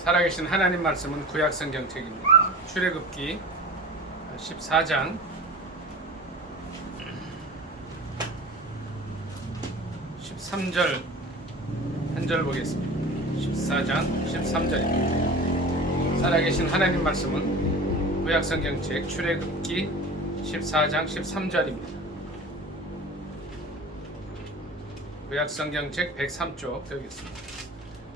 살아계신 하나님 말씀은 구약 성경책입니다. 출애굽기 14장 13절 한 절 보겠습니다. 14장 13절입니다. 살아계신 하나님 말씀은 구약 성경책 출애굽기 14장 13절입니다. 구약 성경책 103쪽 되겠습니다.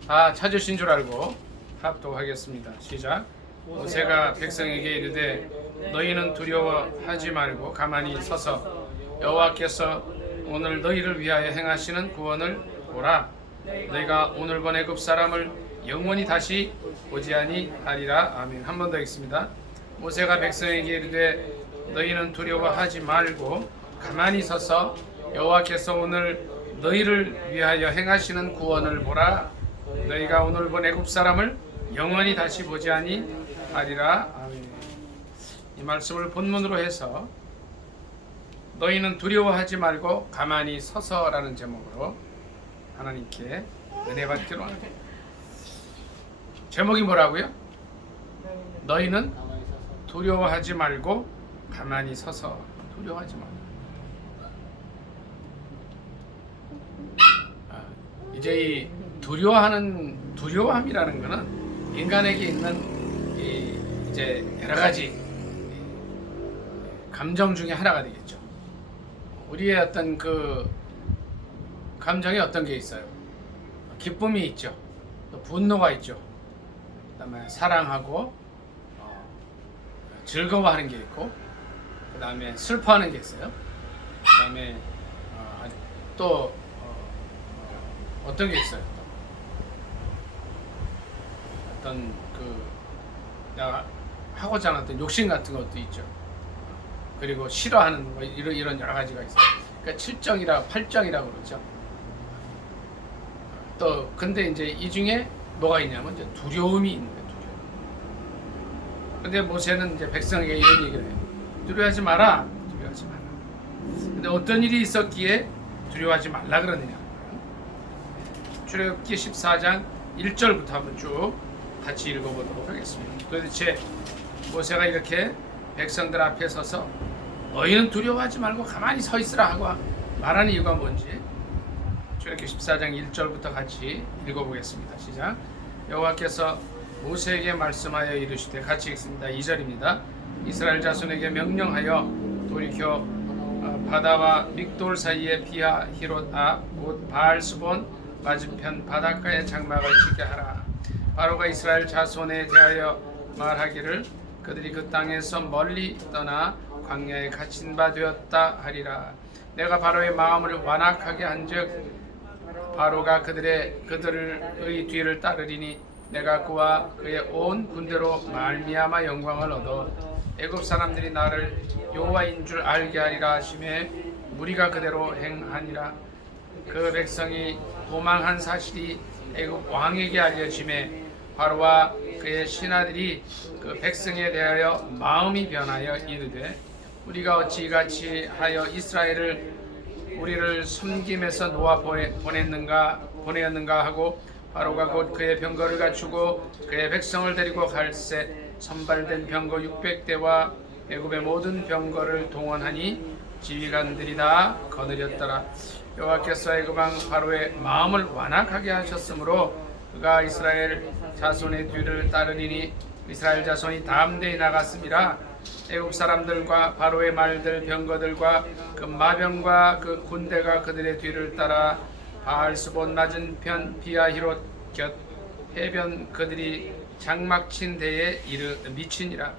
다 찾으신 줄 알고 합독하겠습니다. 시작. 모세가 백성에게 이르되 너희는 두려워하지 말고 가만히 서서 여호와께서 오늘 너희를 위하여 행하시는 구원을 보라. 너희가 오늘 본 애굽 사람을 영원히 다시 보지 아니하리라. 아멘. 한 번 더 읽습니다. 모세가 백성에게 이르되 너희는 두려워하지 말고 가만히 서서 여호와께서 오늘 너희를 위하여 행하시는 구원을 보라. 너희가 오늘 본 애굽 사람을 영원히 다시 보지 아니하리라. 아멘. 이 말씀을 본문으로 해서 너희는 두려워하지 말고 가만히 서서라는 제목으로 하나님께 은혜 받기로 합니다. 제목이 뭐라고요? 너희는 두려워하지 말고 가만히 서서. 두려워하지 말고. 이제 이 두려워함이라는 것은 인간에게 있는 이제 여러 가지 감정 중에 하나가 되겠죠. 우리의 어떤 그 감정에 어떤 게 있어요? 기쁨이 있죠. 또 분노가 있죠. 그다음에 사랑하고 즐거워하는 게 있고, 그다음에 슬퍼하는 게 있어요. 그다음에 또 어떤 게 있어요? 어떤 그 내가 하고자 하는 어떤 욕심 같은 것도 있죠. 그리고 싫어하는 뭐 이런 여러 가지가 있어요. 그러니까 7정이라 8정이라고 그러죠. 또 근데 이제 이 중에 뭐가 있냐면 이제 두려움이 있는 거예요. 두려움. 근데 모세는 이제 백성에게 이런 얘기를 해요. 두려워하지 마라. 두려워하지 마라. 근데 어떤 일이 있었기에 두려워하지 말라 그러느냐. 출애굽기 14장 1절부터 한번 쭉 같이 읽어보도록 하겠습니다. 도대체 모세가 이렇게 백성들 앞에 서서 너희는 두려워하지 말고 가만히 서 있으라 하고 말하는 이유가 뭔지 출애굽기 14장 1절부터 같이 읽어보겠습니다. 시작. 여호와께서 모세에게 말씀하여 이르시되, 같이 읽습니다. 2절입니다. 이스라엘 자손에게 명령하여 돌이켜 바다와 믹돌 사이에 비하 히롯 앞 바알스본 맞은편 바닷가에 장막을 짓게 하라. 바로가 이스라엘 자손에 대하여 말하기를 그들이 그 땅에서 멀리 떠나 광야에 갇힌 바 되었다 하리라. 내가 바로의 마음을 완악하게 한즉 바로가 그들의 뒤를 따르리니 내가 그와 그의 온 군대로 말미암아 영광을 얻어 애굽 사람들이 나를 여호와인 줄 알게 하리라 하시매 무리가 그대로 행하니라. 그 백성이 도망한 사실이 애굽 왕에게 알려지매 바로와 그의 신하들이 그 백성에 대하여 마음이 변하여 이르되 우리가 어찌 이같이 하여 우리를 섬김에서 놓아 보내었는가 하고 바로가 곧 그의 병거를 갖추고 그의 백성을 데리고 갈새 선발된 병거 600대와 애굽의 모든 병거를 동원하니 지휘관들이 다 거느렸더라. 여호와께서 애굽 왕 바로의 마음을 완악하게 하셨으므로 그가 이스라엘 자손의 뒤를 따르리니 이스라엘 자손이 담대히 나갔음이라. 애굽 사람들과 바로의 말들 병거들과 그 마병과 그 군대가 그들의 뒤를 따라 바알스본 맞은편 비아히롯 곁 해변 그들이 장막 친 데에 미치니라.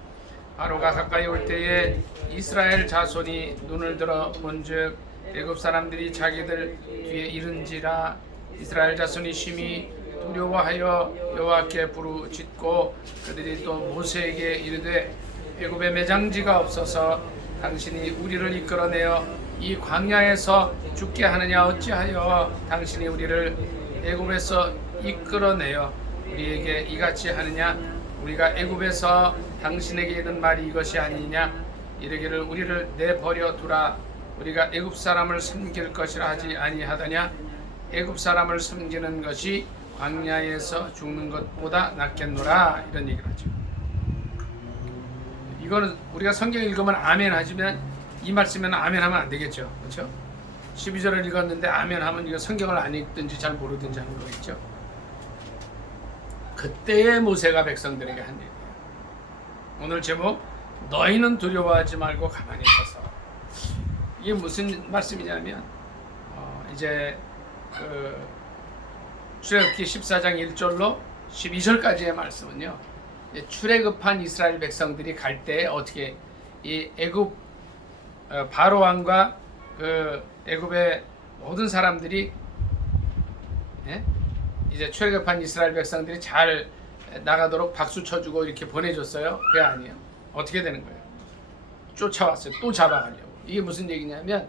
바로가 가까이 올 때에 이스라엘 자손이 눈을 들어 본즉 애굽 사람들이 자기들 뒤에 이른지라. 이스라엘 자손이 심히 두려워하여 여호와께 부르짖고 그들이 또 모세에게 이르되 애굽에 매장지가 없어서 당신이 우리를 이끌어내어 이 광야에서 죽게 하느냐. 어찌하여 당신이 우리를 애굽에서 이끌어내어 우리에게 이같이 하느냐. 우리가 애굽에서 당신에게 이른 말이 이것이 아니냐. 이르기를 우리를 내버려 두라. 우리가 애굽 사람을 섬길 것이라 하지 아니하더냐. 애굽 사람을 섬기는 것이 광야에서 죽는 것보다 낫겠노라 이런 얘기를 하죠. 이거는 우리가 성경 읽으면 아멘 하지만 이 말씀에는 아멘 하면 안 되겠죠. 그렇죠? 12절을 읽었는데 아멘 하면 이거 성경을 안 읽든지 잘 모르든지 하는 거겠죠. 그때의 모세가 백성들에게 한 얘기예요. 오늘 제목 너희는 두려워하지 말고 가만히 서서. 이게 무슨 말씀이냐면 이제 출애굽기 14장 1절로 12절까지의 말씀은요. 출애굽한 이스라엘 백성들이 갈 때 어떻게 이 애굽 바로 왕과 그 애굽의 모든 사람들이 이제 출애굽한 이스라엘 백성들이 잘 나가도록 박수 쳐주고 이렇게 보내줬어요. 그게 아니에요. 어떻게 되는 거예요? 쫓아왔어요. 또 잡아가려고. 이게 무슨 얘기냐면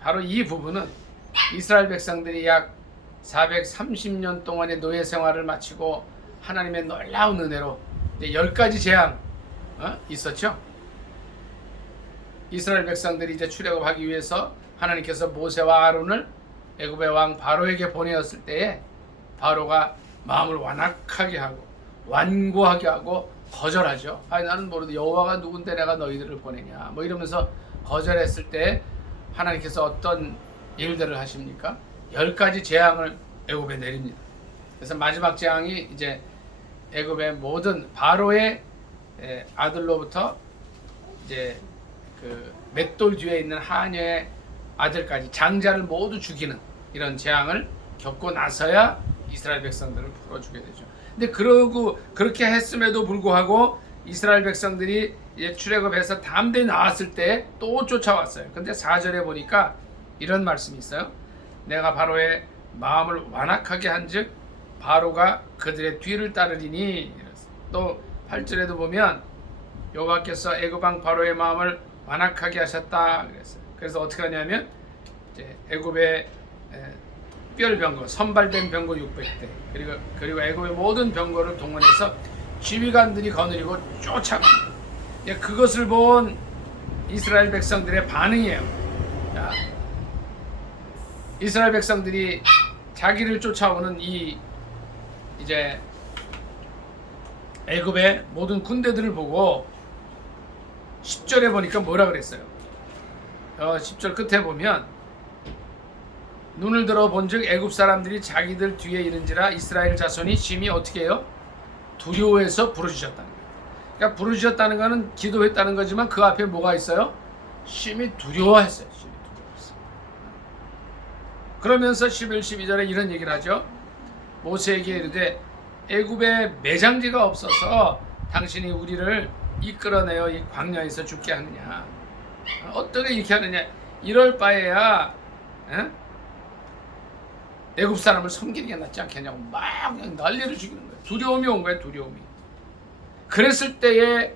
바로 이 부분은 이스라엘 백성들이 약 430년 동안의 노예 생활을 마치고 하나님의 놀라운 은혜로 10가지 재앙 있었죠. 이스라엘 백성들이 이제 출애굽하기 위해서 하나님께서 모세와 아론을 애굽의 왕 바로에게 보내었을 때에 바로가 마음을 완악하게 하고 완고하게 하고 거절하죠. 아니 나는 모르는데 여호와가 누군데 내가 너희들을 보내냐 뭐 이러면서 거절했을 때 하나님께서 어떤 일들을 하십니까? 10가지 재앙을 애굽에 내립니다. 그래서 마지막 재앙이 이제 애굽의 모든 바로의 아들로부터 이제 그 맷돌 뒤에 있는 하녀의 아들까지 장자를 모두 죽이는 이런 재앙을 겪고 나서야 이스라엘 백성들을 풀어주게 되죠. 근데 그렇게 했음에도 불구하고 이스라엘 백성들이 이제 출애굽해서 담대히 나왔을 때 또 쫓아왔어요. 근데 4절에 보니까 이런 말씀이 있어요. 내가 바로의 마음을 완악하게 한즉 바로가 그들의 뒤를 따르리니. 또 8절에도 보면 여호와께서 애굽 왕 바로의 마음을 완악하게 하셨다 그랬어요. 그래서 어떻게 하냐면 이제 애굽의 특별병거, 선발된 병거 600대 그리고 애굽의 모든 병거를 동원해서 지휘관들이 거느리고 쫓아갑니다. 그것을 본 이스라엘 백성들의 반응이에요. 자, 이스라엘 백성들이 자기를 쫓아오는 이제 애굽의 모든 군대들을 보고 10절에 보니까 뭐라 그랬어요? 10절 끝에 보면 눈을 들어 본즉 애굽 사람들이 자기들 뒤에 이른지라 이스라엘 자손이 심히 어떻게 해요? 두려워해서 부르짖었다는 거예요. 그러니까 부르짖었다는 거는 기도했다는 거지만 그 앞에 뭐가 있어요? 심히 두려워했어요. 심히 두려워했어요. 그러면서 11, 12절에 이런 얘기를 하죠. 모세에게 이르되 애굽에 매장지가 없어서 당신이 우리를 이끌어내어 이 광야에서 죽게 하느냐. 어떻게 이렇게 하느냐. 이럴 바에야 애굽 사람을 섬기는 게 낫지 않겠냐고 막 그냥 난리를 죽이는 거예요. 두려움이 온 거예요. 두려움이. 그랬을 때에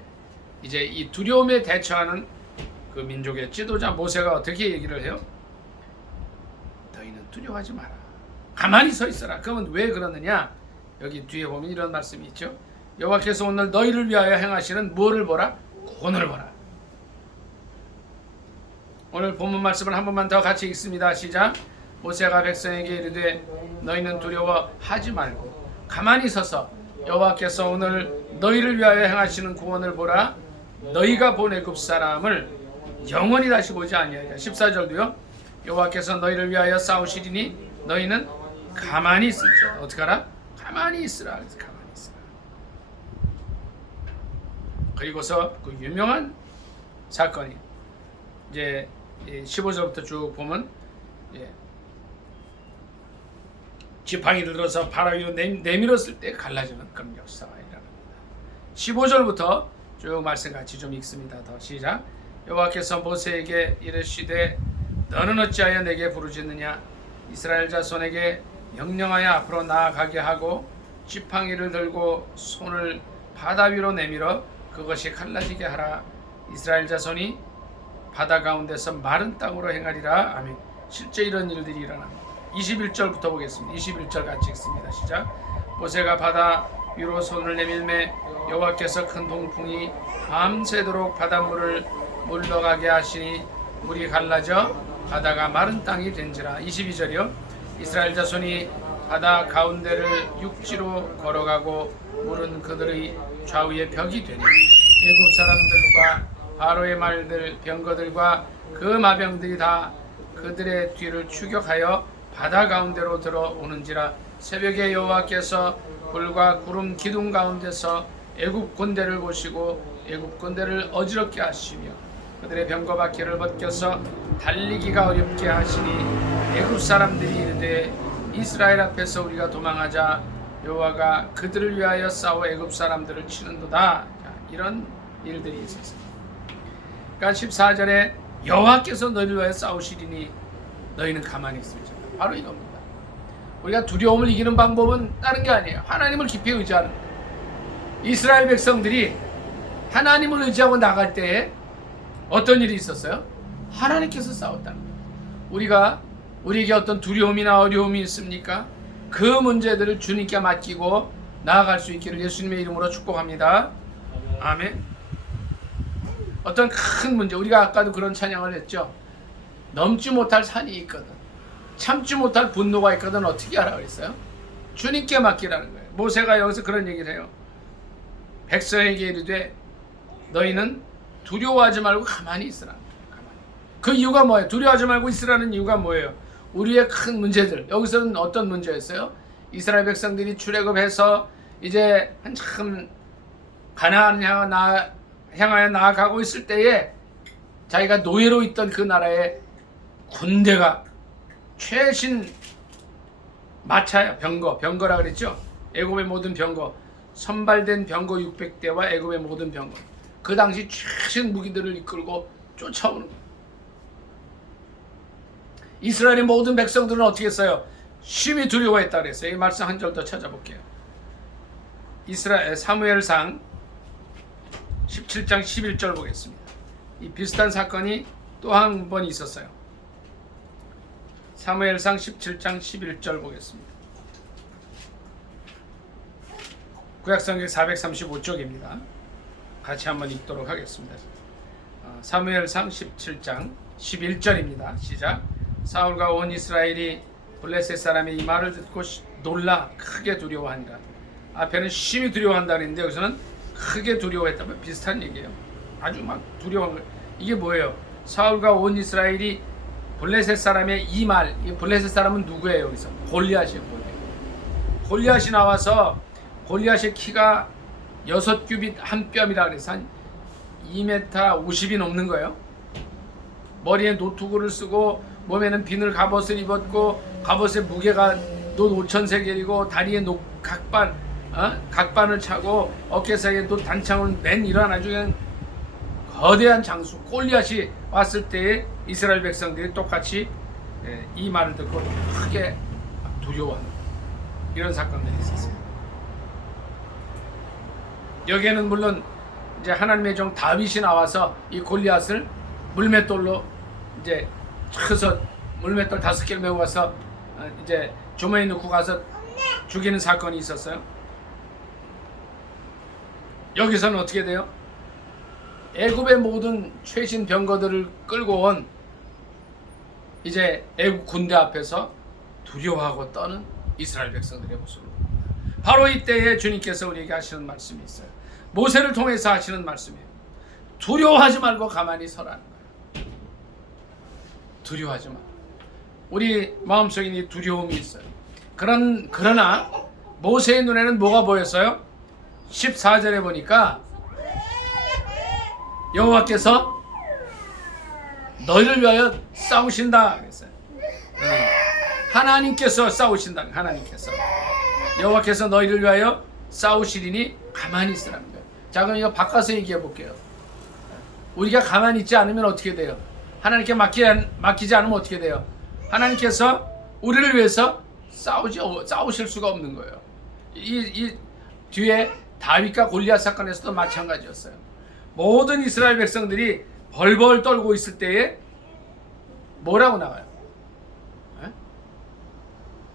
이제 이 두려움에 대처하는 그 민족의 지도자 모세가 어떻게 얘기를 해요? 너희는 두려워하지 마라. 가만히 서 있어라. 그러면 왜 그러느냐? 여기 뒤에 보면 이런 말씀이 있죠. 여호와께서 오늘 너희를 위하여 행하시는 뭐를 보라? 구원을 보라. 오늘 본문 말씀을 한 번만 더 같이 읽습니다. 시작. 모세가 백성에게 이르되 너희는 두려워하지 말고 가만히 서서 여호와께서 오늘 너희를 위하여 행하시는 구원을 보라. 너희가 본 애굽 사람을 영원히 다시 보지 아니하리라. 14절도요. 여호와께서 너희를 위하여 싸우시리니 너희는 가만히 있을지어다. 어떻게 하라? 가만히 있으라. 그래서 가만히 있으라. 그리고서 그 유명한 사건이 이제 15절부터 쭉 보면 지팡이를 들어서 바로 위로 내밀었을 때 갈라지는 그런 역사가 일어납니다. 15절부터 쭉 말씀 같이 좀 읽습니다. 더 시작. 여호와께서 모세에게 이르시되 너는 어찌하여 내게 부르짖느냐. 이스라엘 자손에게 명령하여 앞으로 나아가게 하고 지팡이를 들고 손을 바다 위로 내밀어 그것이 갈라지게 하라. 이스라엘 자손이 바다 가운데서 마른 땅으로 행하리라. 아멘. 실제 이런 일들이 일어납니다. 21절부터 보겠습니다. 21절 같이 읽습니다. 시작. 모세가 바다 위로 손을 내밀매 여호와께서 큰 동풍이 밤새도록 바닷물을 물러가게 하시니 물이 갈라져 바다가 마른 땅이 된지라. 22절이요. 이스라엘 자손이 바다 가운데를 육지로 걸어가고 물은 그들의 좌우에 벽이 되니 애굽 사람들과 바로의 말들 병거들과 그 마병들이 다 그들의 뒤를 추격하여 바다 가운데로 들어오는지라. 새벽에 여호와께서 불과 구름 기둥 가운데서 애굽 군대를 보시고 애굽 군대를 어지럽게 하시며 그들의 병거 바퀴를 벗겨서 달리기가 어렵게 하시니 애굽 사람들이 이르되 이스라엘 앞에서 우리가 도망하자 여호와가 그들을 위하여 싸워 애굽 사람들을 치는도다. 자, 이런 일들이 있었습니다. 그러니까 14절에 여호와께서 너희를 위하여 싸우시리니 너희는 가만히 있으리라. 바로 이겁니다. 우리가 두려움을 이기는 방법은 다른 게 아니에요. 하나님을 깊이 의지하는 거예요. 이스라엘 백성들이 하나님을 의지하고 나갈 때에 어떤 일이 있었어요? 하나님께서 싸웠다는 거예요. 우리에게 어떤 두려움이나 어려움이 있습니까? 그 문제들을 주님께 맡기고 나아갈 수 있기를 예수님의 이름으로 축복합니다. 아멘. 어떤 큰 문제, 우리가 아까도 그런 찬양을 했죠. 넘지 못할 산이 있거든, 참지 못할 분노가 있거든, 어떻게 하라 그랬어요? 주님께 맡기라는 거예요. 모세가 여기서 그런 얘기를 해요. 백성에게 이르되 너희는 두려워하지 말고 가만히 있으라. 그 이유가 뭐예요? 두려워하지 말고 있으라는 이유가 뭐예요? 우리의 큰 문제들. 여기서는 어떤 문제였어요? 이스라엘 백성들이 출애굽해서 이제 한참 가나안을 향하여 나아가고 있을 때에 자기가 노예로 있던 그 나라의 군대가 최신 마차야, 병거라 그랬죠. 애굽의 모든 병거, 선발된 병거 600대와 애굽의 모든 병거, 그 당시 최신 무기들을 이끌고 쫓아오는 거예요. 이스라엘의 모든 백성들은 어떻게 했어요? 심히 두려워했다 그랬어요. 이 말씀 한 절 더 찾아볼게요. 사무엘상 17장 11절 보겠습니다. 이 비슷한 사건이 또 한 번 있었어요. 사무엘상 17장 11절 보겠습니다. 구약성경 435쪽입니다. 같이 한번 읽도록 하겠습니다. 사무엘상 17장 11절입니다. 시작. 사울과 온 이스라엘이 블레셋 사람의 이 말을 듣고 놀라 크게 두려워하니라. 앞에는 심히 두려워한다 그랬는데 여기서는 크게 두려워했다면 비슷한 얘기예요. 아주 막 두려워한 거예요. 이게 뭐예요? 사울과 온 이스라엘이 블레셋 사람의 이 말, 이 블레셋 사람은 누구예요? 여기서 골리앗이에요. 골리앗이 나와서, 골리앗의 키가 6규빗 한 뼘이라 그래서 한 2m 50이 넘는 거예요. 머리에 노투구를 쓰고 몸에는 비늘 갑옷을 입었고 갑옷의 무게가 놋 5,000세겔이고 다리에 각반을 차고 어깨 사이에 놋 단창을 맨 이런 아주 그냥 거대한 장수 골리앗이 왔을 때에 이스라엘 백성들이 똑같이 이 말을 듣고 크게 두려워하는 이런 사건들이 있었어요. 여기에는 물론 이제 하나님의 종 다윗이 나와서 이 골리앗을 물맷돌로 이제 쳐서 물맷돌 5개를 메고 가서 이제 주머니에 넣고 가서 죽이는 사건이 있었어요. 여기서는 어떻게 돼요? 애굽의 모든 최신 병거들을 끌고 온 이제 애굽 군대 앞에서 두려워하고 떠는 이스라엘 백성들의 모습을 봅니다. 바로 이때에 주님께서 우리에게 하시는 말씀이 있어요. 모세를 통해서 하시는 말씀이에요. 두려워하지 말고 가만히 서라는 거예요. 두려워하지 마. 우리 마음속에 이 두려움이 있어요. 그러나 모세의 눈에는 뭐가 보였어요? 14절에 보니까 여호와께서 너희를 위하여 싸우신다 그랬어요. 하나님께서 싸우신다. 하나님께서 여호와께서 너희를 위하여 싸우시리니 가만히 있으라는 거예요. 자, 그럼 이거 바꿔서 얘기해 볼게요. 우리가 가만히 있지 않으면 어떻게 돼요? 하나님께 맡기지 않으면 어떻게 돼요? 하나님께서 우리를 위해서 싸우실 수가 없는 거예요. 이 뒤에 다윗과 골리앗 사건에서도 마찬가지였어요. 모든 이스라엘 백성들이 벌벌 떨고 있을 때에 뭐라고 나와요?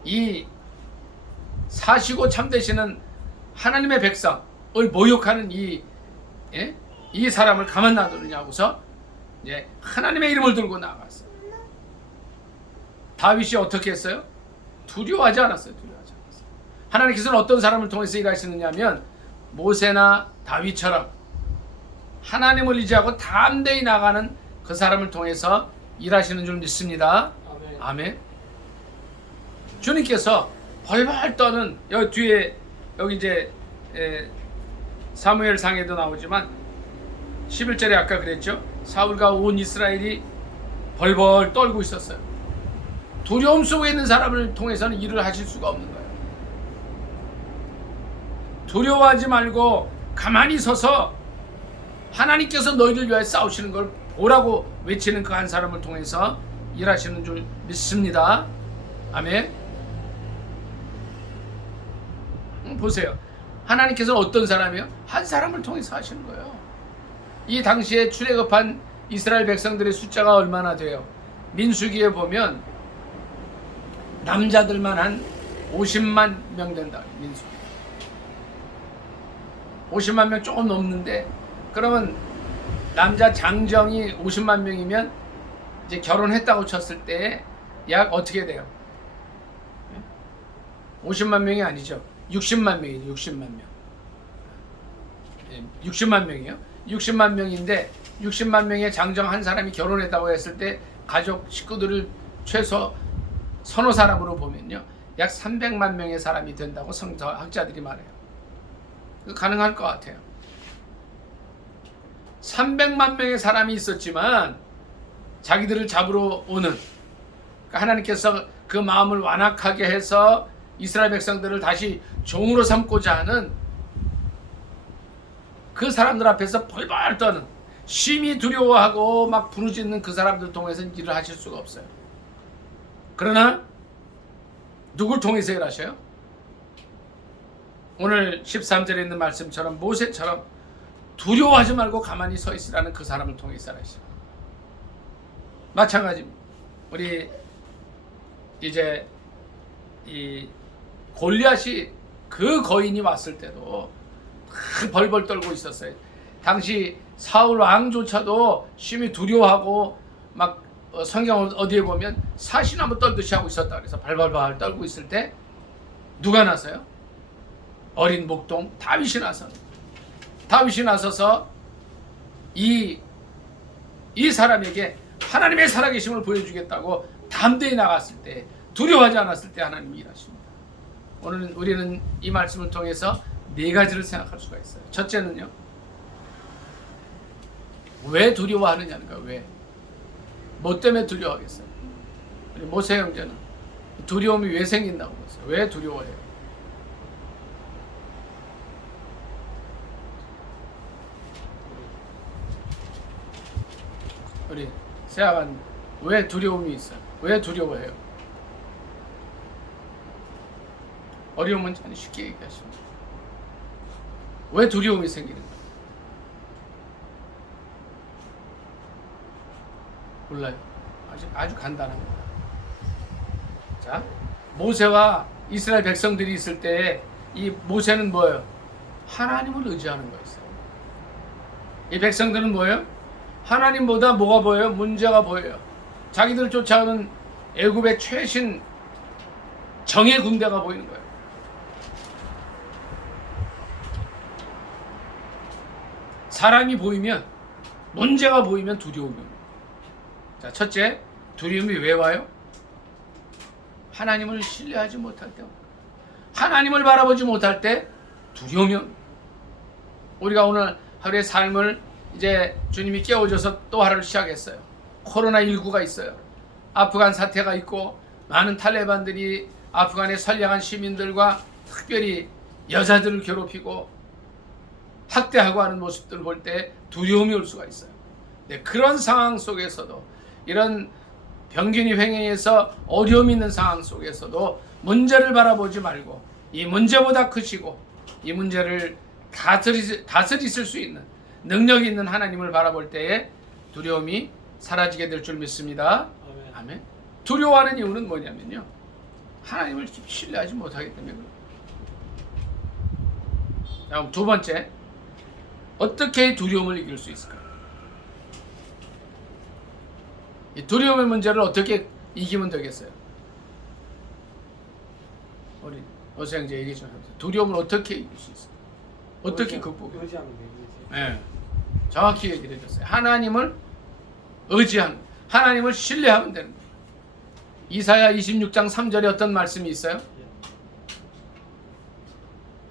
이 사시고 참되시는 하나님의 백성을 모욕하는 이 사람을 가만 놔두느냐고서 하나님의 이름을 들고 나갔어요. 다윗이 어떻게 했어요? 두려워하지 않았어요. 두려워하지. 하나님께서는 어떤 사람을 통해서 일하시느냐 하면 모세나 다윗처럼 하나님을 의지하고 담대히 나가는 그 사람을 통해서 일하시는 줄 믿습니다. 아멘. 아멘. 주님께서 벌벌 떠는 여기 뒤에 여기 이제 사무엘상에도 나오지만 11절에 아까 그랬죠. 사울과 온 이스라엘이 벌벌 떨고 있었어요. 두려움 속에 있는 사람을 통해서는 일을 하실 수가 없는 거예요. 두려워하지 말고 가만히 서서 하나님께서 너희를 위하여 싸우시는 걸 보라고 외치는 그 한 사람을 통해서 일하시는 줄 믿습니다. 아멘. 보세요. 하나님께서는 어떤 사람이요? 한 사람을 통해서 하시는 거예요. 이 당시에 출애굽한 이스라엘 백성들의 숫자가 얼마나 돼요? 민수기에 보면 남자들만 한 50만 명 된다. 민수기 50만 명 조금 넘는데, 그러면 남자 장정이 50만 명이면 이제 결혼했다고 쳤을 때 약 어떻게 돼요? 50만 명이 아니죠. 60만 명이죠. 60만 명. 60만 명이요. 60만 명인데 60만 명의 장정 한 사람이 결혼했다고 했을 때 가족 식구들을 최소 서너 사람으로 보면요, 약 300만 명의 사람이 된다고 성서학자들이 말해요. 가능할 것 같아요. 300만 명의 사람이 있었지만 자기들을 잡으러 오는, 그러니까 하나님께서 그 마음을 완악하게 해서 이스라엘 백성들을 다시 종으로 삼고자 하는 그 사람들 앞에서 벌벌 떠는, 심히 두려워하고 막 부르짖는 그 사람들 통해서는 일을 하실 수가 없어요. 그러나 누굴 통해서 일하셔요? 오늘 13절에 있는 말씀처럼 모세처럼 두려워하지 말고 가만히 서 있으라는 그 사람을 통해서 일하시죠. 마찬가지입니다. 우리 이제 이 골리앗이 그 거인이 왔을 때도 벌벌 떨고 있었어요. 당시 사울 왕조차도 심히 두려워하고 막 성경 어디에 보면 사시나무 떨듯이 하고 있었다 그래서 발발발 떨고 있을 때 누가 나서요? 어린 목동 다윗이 나서, 다윗이 나서서 이 사람에게 하나님의 살아계심을 보여주겠다고 담대히 나갔을 때, 두려워하지 않았을 때 하나님이 일하십니다. 오늘 우리는 이 말씀을 통해서 네 가지를 생각할 수가 있어요. 첫째는요, 왜 두려워하느냐는 거예요. 왜? 뭐 때문에 두려워하겠어요? 우리 모세 형제는 두려움이 왜 생긴다고 그랬어요? 왜 두려워해요? 우리 세아간 왜 두려움이 있어요? 왜 두려워해요? 어려운 문제는 쉽게 얘기하십니다. 왜 두려움이 생기는 거예요? 몰라요. 아주 간단합니다. 자, 모세와 이스라엘 백성들이 있을 때 이 모세는 뭐예요? 하나님을 의지하는 거였어요. 이 백성들은 뭐예요? 하나님보다 뭐가 보여요? 문제가 보여요. 자기들 쫓아오는 애굽의 최신 정예 군대가 보이는 거예요. 사람이 보이면, 문제가 보이면 두려움이 옵니다. 자, 첫째, 두려움이 왜 와요? 하나님을 신뢰하지 못할 때, 하나님을 바라보지 못할 때 두려움이 옵니다. 우리가 오늘 하루의 삶을 이제 주님이 깨워줘서 또 하루를 시작했어요. 코로나19가 있어요. 아프간 사태가 있고 많은 탈레반들이 아프간의 선량한 시민들과 특별히 여자들을 괴롭히고 학대하고 하는 모습들을 볼 때 두려움이 올 수가 있어요. 네, 그런 상황 속에서도, 이런 병균이 횡행해서 어려움이 있는 상황 속에서도 문제를 바라보지 말고 이 문제보다 크시고 이 문제를 다스리실 수 있는 능력 있는 하나님을 바라볼 때에 두려움이 사라지게 될 줄 믿습니다. 아멘. 아멘. 두려워하는 이유는 뭐냐면요, 하나님을 신뢰하지 못하기 때문에 그래요. 다음 두 번째, 어떻게 두려움을 이길 수 있을까요? 이 두려움의 문제를 어떻게 이기면 되겠어요? 우리 어서 이제 얘기 좀 해보세요. 두려움을 어떻게 이길 수 있어요? 어떻게 극복해요? 의지하면 돼요. 네. 정확히 얘기를 해줬어요. 하나님을 의지하는, 하나님을 신뢰하면 되는 거예요. 이사야 26장 3절에 어떤 말씀이 있어요?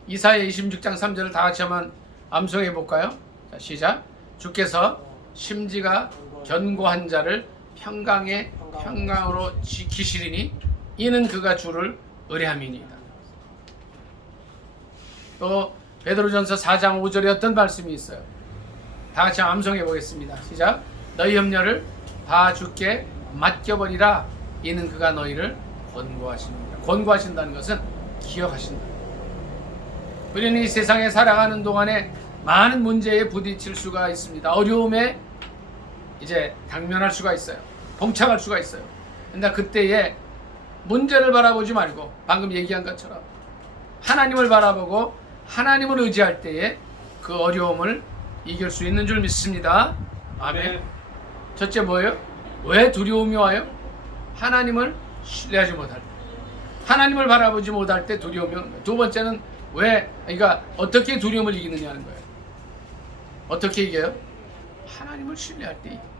이사야 26장 3절을 다 같이 한번 암송해 볼까요? 자, 시작. 주께서 심지가 견고한 자를 평강으로 지키시리니 이는 그가 주를 의뢰함이니이다. 또 베드로전서 4장 5절에 어떤 말씀이 있어요? 다 같이 암송해 보겠습니다. 시작. 너희 염려를 다 주께 맡겨버리라. 이는 그가 너희를 권고하십니다. 권고하신다는 것은 기억하신다. 우리는 이 세상에 살아가는 동안에 많은 문제에 부딪힐 수가 있습니다. 어려움에 이제 당면할 수가 있어요. 봉착할 수가 있어요. 근데 그때에 문제를 바라보지 말고 방금 얘기한 것처럼 하나님을 바라보고 하나님을 의지할 때에 그 어려움을 이길 수 있는 줄 믿습니다. 아멘. 첫째 뭐예요? 왜 두려움이 와요? 하나님을 신뢰하지 못할 때, 하나님을 바라보지 못할 때 두려움이 오는 거예요. 두 번째는 그러니까 어떻게 두려움을 이기느냐는 거예요. 어떻게 이겨요? 하나님을 신뢰할 때 이겨요.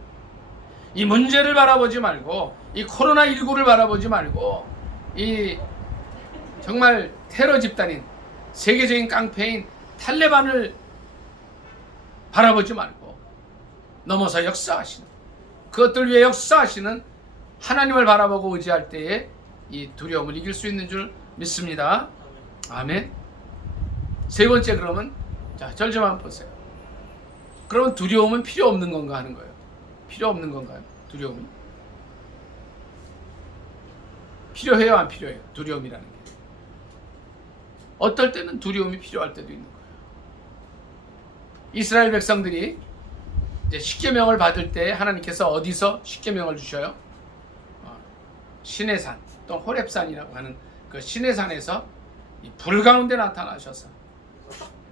이 문제를 바라보지 말고, 이 코로나19를 바라보지 말고, 이 정말 테러 집단인 세계적인 깡패인 탈레반을 바라보지 말고 넘어서 역사하시는, 그것들 위해 역사하시는 하나님을 바라보고 의지할 때에 이 두려움을 이길 수 있는 줄 믿습니다. 아멘. 세 번째, 그러면 자, 절 좀 한번 보세요. 그러면 두려움은 필요 없는 건가 하는 거예요. 필요 없는 건가요? 두려움이 필요해요, 안 필요해요? 두려움이라는 게 어떨 때는 두려움이 필요할 때도 있는 거예요. 이스라엘 백성들이 이제 십계명을 받을 때 하나님께서 어디서 십계명을 주셔요? 시내산 또는 호렙산이라고 하는 그 시내산에서 이 불 가운데 나타나셔서,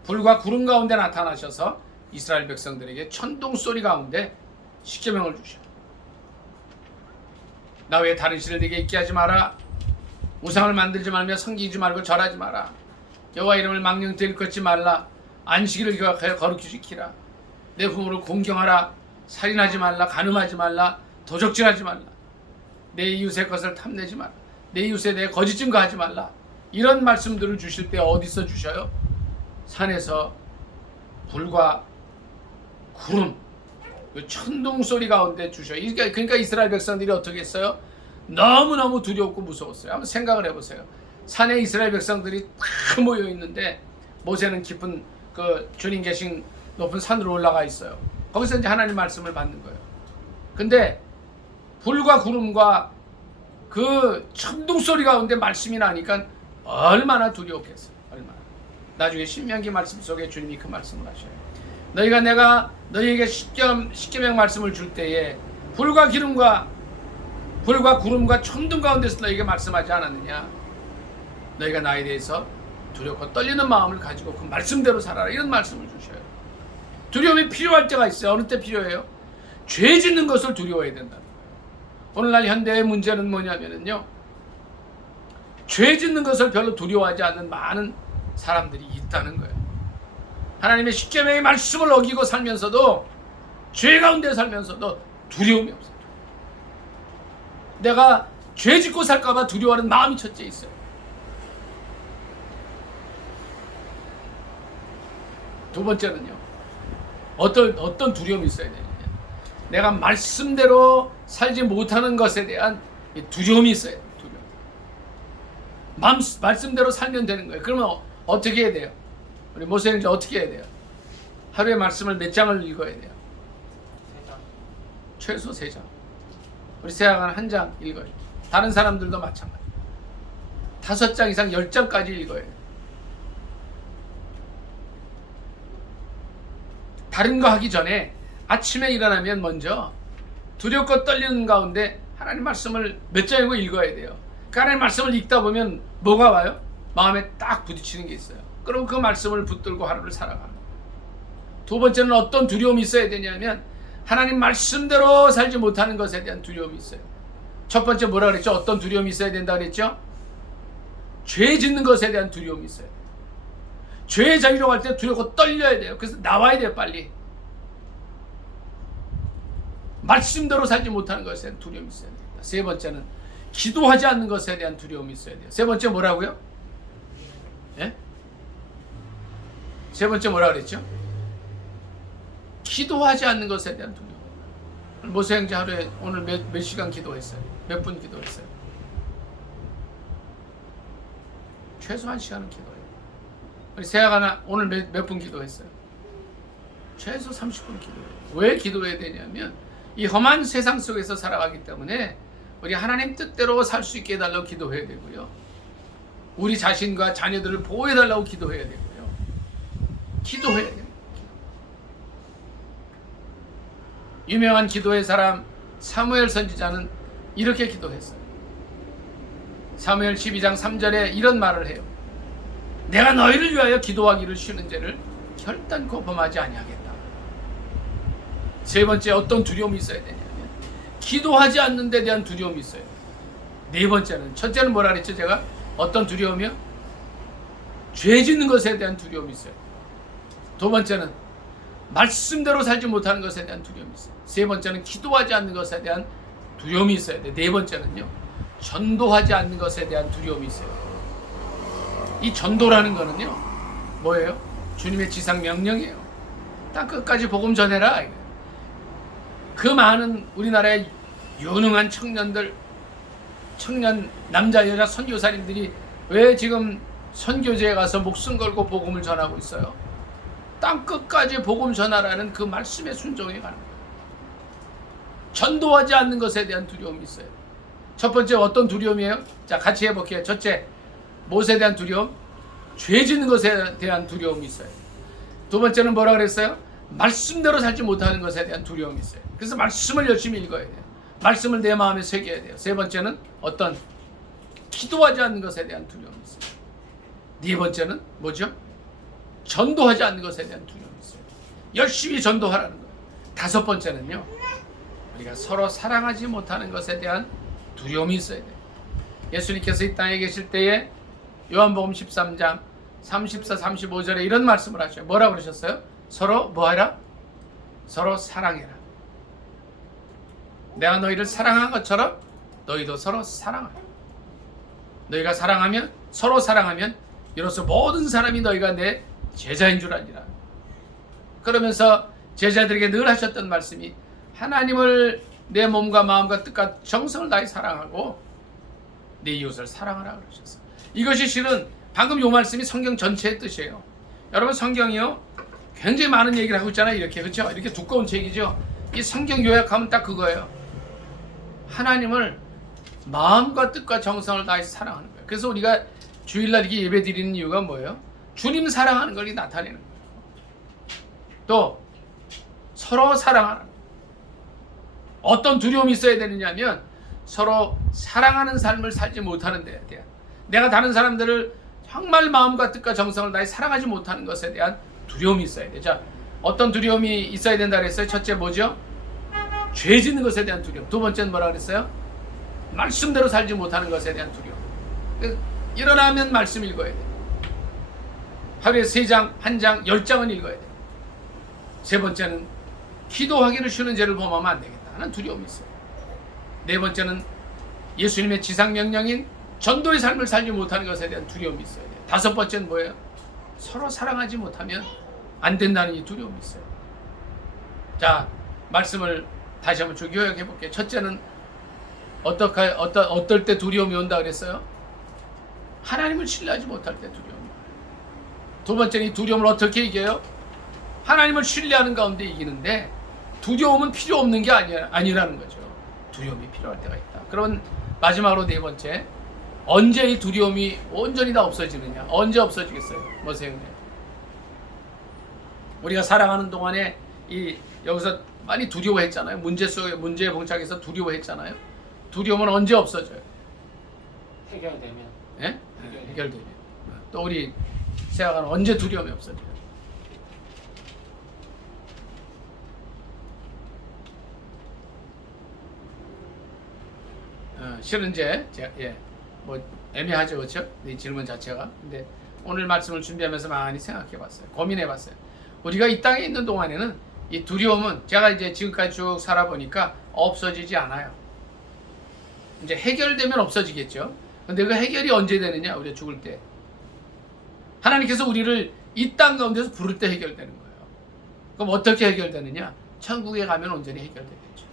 불과 구름 가운데 나타나셔서 이스라엘 백성들에게 천둥 소리 가운데 십계명을 주셔. 나 외에 다른 신을 네게 있게 하지 마라. 우상을 만들지 말며 섬기지 말고 절하지 마라. 여호와 이름을 망령되이 일컫지 말라. 안식일을 거룩히 지키라. 내 부모를 공경하라. 살인하지 말라. 간음하지 말라. 도적질하지 말라. 내 이웃의 것을 탐내지 말라. 내 이웃에 대해 거짓 증거하지 말라. 이런 말씀들을 주실 때 어디서 주셔요? 산에서 불과 구름, 천둥 소리 가운데 주셔요. 그러니까 이스라엘 백성들이 어떻게 했어요? 너무너무 두렵고 무서웠어요. 한번 생각을 해보세요. 산에 이스라엘 백성들이 다 모여 있는데 모세는 깊은 그 주님 계신 높은 산으로 올라가 있어요. 거기서 이제 하나님 말씀을 받는 거예요. 근데 불과 구름과 그 천둥 소리 가운데 말씀이 나니까 얼마나 두려웠겠어요. 얼마나. 나중에 신명기 말씀 속에 주님이 그 말씀을 하셔요. 내가 너희에게 십계명 말씀을 줄 때에 불과 구름과 천둥 가운데서 너희에게 말씀하지 않았느냐? 너희가 나에 대해서 두렵고 떨리는 마음을 가지고 그 말씀대로 살아라. 이런 말씀을 주셔요. 두려움이 필요할 때가 있어요. 어느 때 필요해요? 죄 짓는 것을 두려워해야 된다는 거예요. 오늘날 현대의 문제는 뭐냐면요, 죄 짓는 것을 별로 두려워하지 않는 많은 사람들이 있다는 거예요. 하나님의 십계명의 말씀을 어기고 살면서도, 죄 가운데 살면서도 두려움이 없어요. 내가 죄 짓고 살까봐 두려워하는 마음이 첫째 있어요. 두 번째는요, 어떤 두려움이 있어야 되느냐? 내가 말씀대로 살지 못하는 것에 대한 두려움이 있어야 돼요. 두려움. 말씀대로 살면 되는 거예요. 그러면 어떻게 해야 돼요? 우리 모세형제 어떻게 해야 돼요? 하루에 말씀을 몇 장을 읽어야 돼요? 3장. 최소 3장. 우리 세아가는 1장 읽어요. 다른 사람들도 마찬가지. 5장 이상 10장까지 읽어야 돼요. 다른 거 하기 전에 아침에 일어나면 먼저 두렵고 떨리는 가운데 하나님 말씀을 몇 장이고 읽어야 돼요. 그 하나님 말씀을 읽다 보면 뭐가 와요? 마음에 딱 부딪히는 게 있어요. 그럼 그 말씀을 붙들고 하루를 살아가는 거예요. 두 번째는 어떤 두려움이 있어야 되냐면 하나님 말씀대로 살지 못하는 것에 대한 두려움이 있어요. 첫 번째 뭐라 그랬죠? 어떤 두려움이 있어야 된다 그랬죠? 죄 짓는 것에 대한 두려움이 있어요. 죄에 자유로 갈 때 두렵고 떨려야 돼요. 그래서 나와야 돼요, 빨리. 말씀대로 살지 못하는 것에 대한 두려움이 있어야 됩니다. 세 번째는 기도하지 않는 것에 대한 두려움이 있어야 돼요. 세 번째 뭐라고요? 예? 세 번째 뭐라 그랬죠? 기도하지 않는 것에 대한 두려움. 모세 형제 하루에 오늘 몇 시간 기도했어요? 몇 분 기도했어요? 최소 1시간은 기도해요. 우리 세아가 오늘 몇 분 기도했어요? 최소 30분 기도해요. 왜 기도해야 되냐면 이 험한 세상 속에서 살아가기 때문에 우리 하나님 뜻대로 살 수 있게 해달라고 기도해야 되고요. 우리 자신과 자녀들을 보호해달라고 기도해야 되고요. 기도해야 돼요. 유명한 기도의 사람 사무엘 선지자는 이렇게 기도했어요. 사무엘 12장 3절에 이런 말을 해요. 내가 너희를 위하여 기도하기를 쉬는 죄를 결단코 범하지 아니하겠다. 세 번째 어떤 두려움이 있어야 되냐면 기도하지 않는 데 대한 두려움이 있어요. 네 번째는 첫째는 뭐라 그랬죠? 제가 어떤 두려움이요? 죄 짓는 것에 대한 두려움이 있어요. 두 번째는 말씀대로 살지 못하는 것에 대한 두려움이 있어요. 세 번째는 기도하지 않는 것에 대한 두려움이 있어야 돼요. 네 번째는요, 전도하지 않는 것에 대한 두려움이 있어요. 이 전도라는 거는요, 뭐예요? 주님의 지상 명령이에요. 땅 끝까지 복음 전해라. 그 많은 우리나라의 유능한 청년 남자 여자 선교사님들이 왜 지금 선교제에 가서 목숨 걸고 복음을 전하고 있어요? 땅 끝까지 복음 전하라는 그 말씀에 순종해 가는 거예요. 전도하지 않는 것에 대한 두려움이 있어요. 첫 번째 어떤 두려움이에요? 자, 같이 해볼게요. 첫째, 무엇에 대한 두려움? 죄 짓는 것에 대한 두려움이 있어요. 두 번째는 뭐라 그랬어요? 말씀대로 살지 못하는 것에 대한 두려움이 있어요. 그래서 말씀을 열심히 읽어야 돼요. 말씀을 내 마음에 새겨야 돼요. 세 번째는 어떤 기도하지 않는 것에 대한 두려움이 있어요. 네 번째는 뭐죠? 전도하지 않는 것에 대한 두려움이 있어요. 열심히 전도하라는 거예요. 다섯 번째는요, 우리가 서로 사랑하지 못하는 것에 대한 두려움이 있어야 돼요. 예수님께서 이 땅에 계실 때에 요한복음 13장 34, 35절에 이런 말씀을 하셔요. 뭐라고 그러셨어요? 서로 뭐하라? 서로 사랑해라. 내가 너희를 사랑한 것처럼 너희도 서로 사랑하라. 너희가 사랑하면, 서로 사랑하면 이로써 모든 사람이 너희가 내 제자인 줄 알리라. 그러면서 제자들에게 늘 하셨던 말씀이 하나님을 내 몸과 마음과 뜻과 정성을 다해 사랑하고 내 이웃을 사랑하라 그러셨어요. 이것이 실은 방금 요 말씀이 성경 전체의 뜻이에요. 여러분, 성경이요 굉장히 많은 얘기를 하고 있잖아요. 이렇게, 그렇죠? 이렇게 두꺼운 책이죠. 이 성경 요약하면 딱 그거예요. 하나님을 마음과 뜻과 정성을 다해 사랑하는 거예요. 그래서 우리가 주일날 이렇게 예배 드리는 이유가 뭐예요? 주님 사랑하는 걸 나타내는 거예요. 또 서로 사랑하는 거예요. 어떤 두려움이 있어야 되느냐면 서로 사랑하는 삶을 살지 못하는 데에 대한, 내가 다른 사람들을 정말 마음과 뜻과 정성을 다해 사랑하지 못하는 것에 대한 두려움이 있어야 돼요. 자, 어떤 두려움이 있어야 된다 그랬어요? 첫째 뭐죠? 죄 짓는 것에 대한 두려움. 두 번째는 뭐라 그랬어요? 말씀대로 살지 못하는 것에 대한 두려움. 일어나면 말씀 읽어야 돼요. 하루에 3장, 1장, 10장은 읽어야 돼요. 세 번째는 기도하기를 쉬는 죄를 범하면 안 되겠다 하는 두려움이 있어요. 네 번째는 예수님의 지상 명령인 전도의 삶을 살지 못하는 것에 대한 두려움이 있어야 돼요. 다섯 번째는 뭐예요? 서로 사랑하지 못하면 안 된다는 이 두려움이 있어요. 자, 말씀을 다시 한번 쭉 요약해 볼게요. 첫째는 어떨 때 두려움이 온다 그랬어요? 하나님을 신뢰하지 못할 때 두려움이 와요. 두 번째는 이 두려움을 어떻게 이겨요? 하나님을 신뢰하는 가운데 이기는데 두려움은 필요 없는 게 아니라는 거죠. 두려움이 필요할 때가 있다. 그러면 마지막으로 네 번째, 언제 이 두려움이 온전히 다 없어지느냐? 언제 없어지겠어요? 뭐세요? 우리가 살아가는 동안에 여기서 많이 두려워했잖아요. 문제에 봉착해서 두려워했잖아요. 두려움은 언제 없어져요? 해결되면. 예? 해결되면. 또 우리 세아가는 언제 두려움이 없어져요? 실은 예. 뭐 애매하죠, 그렇죠? 이 질문 자체가. 근데 오늘 말씀을 준비하면서 많이 생각해봤어요. 고민해봤어요. 우리가 이 땅에 있는 동안에는 이 두려움은 제가 이제 지금까지 쭉 살아보니까 없어지지 않아요. 이제 해결되면 없어지겠죠. 근데 그 해결이 언제 되느냐? 우리가 죽을 때. 하나님께서 우리를 이 땅 가운데서 부를 때 해결되는 거예요. 그럼 어떻게 해결되느냐? 천국에 가면 온전히 해결되겠죠.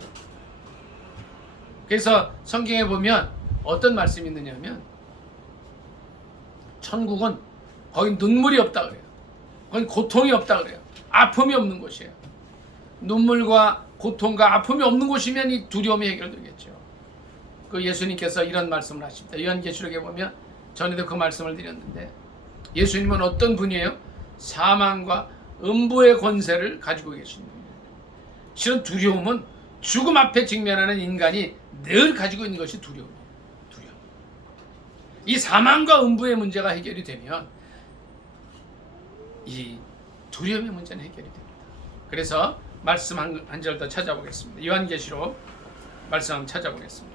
그래서 성경에 보면 어떤 말씀이 있느냐면 천국은 거기 눈물이 없다 그래요. 거기 고통이 없다 그래요. 아픔이 없는 곳이에요. 눈물과 고통과 아픔이 없는 곳이면 이 두려움이 해결되겠죠. 그 예수님께서 이런 말씀을 하십니다. 요한계시록에 보면 전에도 그 말씀을 드렸는데 예수님은 어떤 분이에요? 사망과 음부의 권세를 가지고 계신 분이에요. 실은 두려움은 죽음 앞에 직면하는 인간이 늘 가지고 있는 것이 두려움이에요. 두려움. 이 사망과 음부의 문제가 해결이 되면 이 두려움의 문제는 해결이 됩니다. 그래서 말씀 한 절 더 찾아보겠습니다. 요한계시록 말씀 한번 찾아보겠습니다.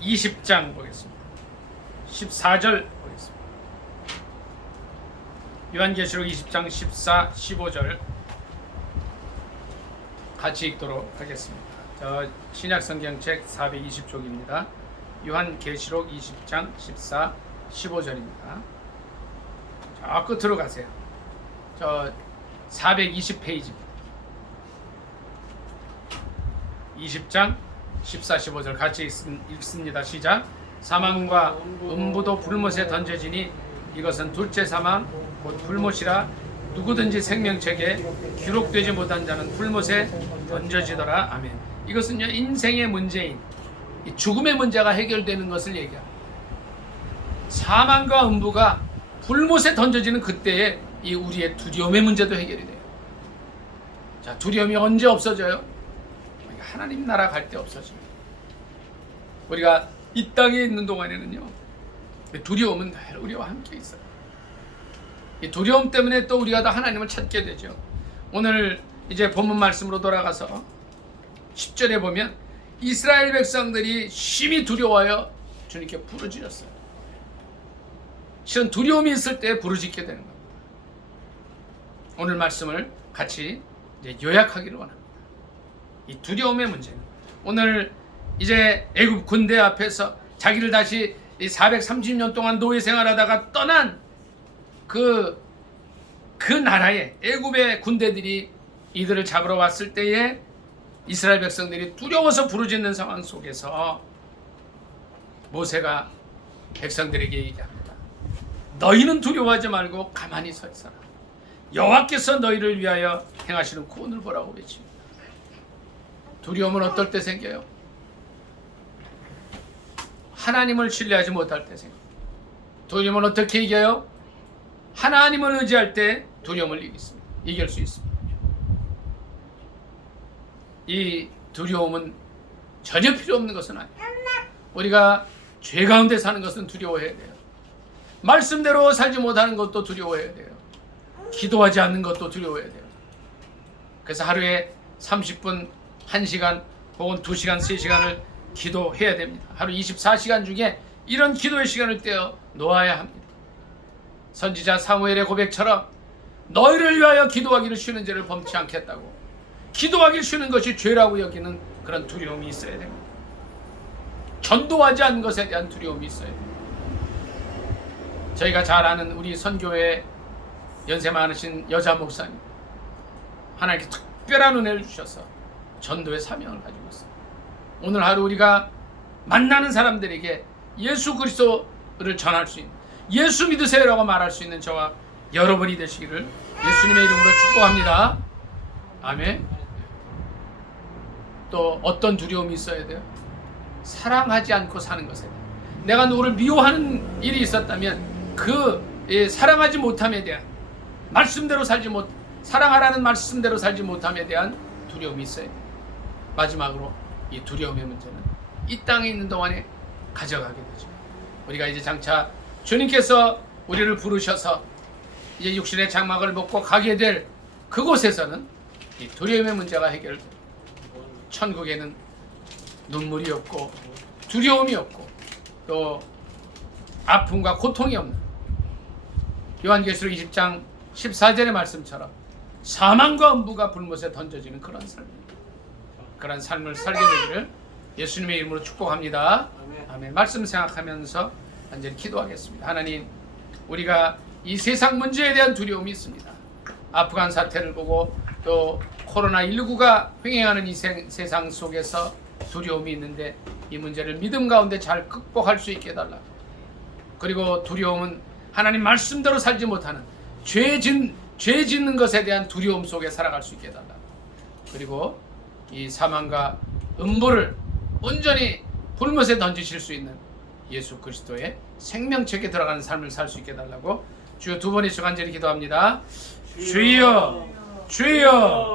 20장 보겠습니다. 14절 보겠습니다. 요한계시록 20장 14, 15절 같이 읽도록 하겠습니다. 저 신약성경책 420쪽입니다. 요한계시록 20장 14, 15절입니다. 저 끝으로 가세요. 저 420페이지입니다. 20장 14, 15절 같이 읽습니다. 시작. 사망과 음부도 불못에 던져지니 이것은 둘째 사망 곧 불못이라 누구든지 생명책에 기록되지 못한 자는 불못에 던져지더라. 아멘. 이것은요 인생의 문제인 이 죽음의 문제가 해결되는 것을 얘기합니다. 사망과 음부가 불못에 던져지는 그때에 이 우리의 두려움의 문제도 해결이 돼요. 자, 두려움이 언제 없어져요? 하나님 나라 갈 때 없어집니다. 우리가 이 땅에 있는 동안에는요 두려움은 늘 우리와 함께 있어요. 이 두려움 때문에 또 우리가 더 하나님을 찾게 되죠. 오늘 이제 본문 말씀으로 돌아가서 10절에 보면 이스라엘 백성들이 심히 두려워하여 주님께 부르짖었어요. 실은 두려움이 있을 때 부르짖게 되는 겁니다. 오늘 말씀을 같이 이제 요약하기를 원합니다. 이 두려움의 문제는 오늘 이제 애굽 군대 앞에서 자기를 다시 430년 동안 노예 생활하다가 떠난 그 나라에 애굽의 군대들이 이들을 잡으러 왔을 때에 이스라엘 백성들이 두려워서 부르짖는 상황 속에서 모세가 백성들에게 얘기합니다. 너희는 두려워하지 말고 가만히 서 있어라. 여호와께서 너희를 위하여 행하시는 구원을 보라고 외칩니다. 두려움은 어떨 때 생겨요? 하나님을 신뢰하지 못할 때 생겨요. 두려움은 어떻게 이겨요? 하나님을 의지할 때 두려움을 이길 수 있습니다. 이 두려움은 전혀 필요 없는 것은 아니에요. 우리가 죄 가운데 사는 것은 두려워해야 돼요. 말씀대로 살지 못하는 것도 두려워해야 돼요. 기도하지 않는 것도 두려워해야 돼요. 그래서 하루에 30분 1시간 혹은 2시간 3시간을 기도해야 됩니다. 하루 24시간 중에 이런 기도의 시간을 떼어 놓아야 합니다. 선지자 사무엘의 고백처럼 너희를 위하여 기도하기를 쉬는 죄를 범치 않겠다고 기도하기를 쉬는 것이 죄라고 여기는 그런 두려움이 있어야 됩니다. 전도하지 않는 것에 대한 두려움이 있어야 됩니다. 저희가 잘 아는 우리 선교회 연세 많으신 여자 목사님 하나님께 특별한 은혜를 주셔서 전도의 사명을 가지고 있습니다. 오늘 하루 우리가 만나는 사람들에게 예수 그리스도를 전할 수 있는 예수 믿으세요라고 말할 수 있는 저와 여러분이 되시기를 예수님의 이름으로 축복합니다. 아멘. 또 어떤 두려움이 있어야 돼요? 사랑하지 않고 사는 것에 대해 내가 누구를 미워하는 일이 있었다면 그 사랑하지 못함에 대한 말씀대로 사랑하라는 말씀대로 살지 못함에 대한 두려움이 있어야 돼요. 마지막으로 이 두려움의 문제는 이 땅에 있는 동안에 가져가게 되죠. 우리가 이제 장차 주님께서 우리를 부르셔서 이제 육신의 장막을 벗고 가게 될 그곳에서는 이 두려움의 문제가 해결되고 천국에는 눈물이 없고 두려움이 없고 또 아픔과 고통이 없는 요한계시록 20장 14절의 말씀처럼 사망과 음부가 불못에 던져지는 그런 삶입니다. 그런 삶을 살게 되기를 예수님의 이름으로 축복합니다. 아멘. 말씀 생각하면서 완전히 기도하겠습니다. 하나님, 우리가 이 세상 문제에 대한 두려움이 있습니다. 아프간 사태를 보고 또 코로나19가 횡행하는 이 세상 속에서 두려움이 있는데 이 문제를 믿음 가운데 잘 극복할 수 있게 해달라고. 그리고 두려움은 하나님 말씀대로 살지 못하는 죄 짓는 것에 대한 두려움 속에 살아갈 수 있게 해달라고. 그리고 이 사망과 음부를 온전히 불못에 던지실 수 있는 예수 그리스도의 생명책에 들어가는 삶을 살 수 있게 해달라고 주여 두 번의 간절히 기도합니다. 주여, 주여.